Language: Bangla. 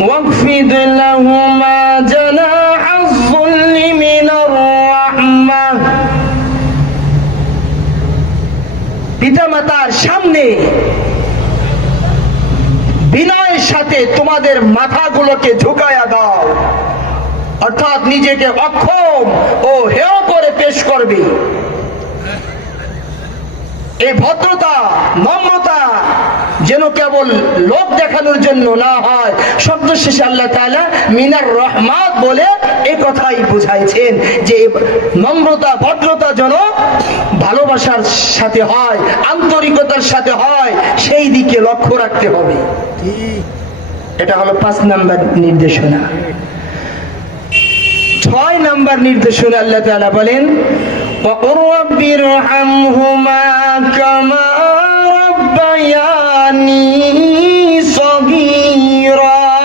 واخفض لهما جناح الذل من الرحمة। পিতামাতার সামনে বিনয়ের সাথে তোমাদের মাথাগুলোকে ঝুঁকায়া দাও, অর্থাৎ নিজেকে অক্ষম ও হেয় করে পেশ করবে। এই ভদ্রতা নম্রতা যেন কেবল লোক দেখানোর জন্য না হয়। শব্দ শেষে আল্লাহ তাআলা মিনার রহমাত বলে এই কথাই বুঝাইছেন যে নম্রতা ভদ্রতা যেন ভালোবাসার সাথে হয়, আন্তরিকতার সাথে হয়, সেই দিকে লক্ষ্য রাখতে হবে। এটা হলো 5 নাম্বার নির্দেশনা। 6 নাম্বার নির্দেশনা আল্লাহ তাআলা বলেন وَقُلْ رَبِّ ارْحَمْهُمَا كَمَا رَبَّيَانِي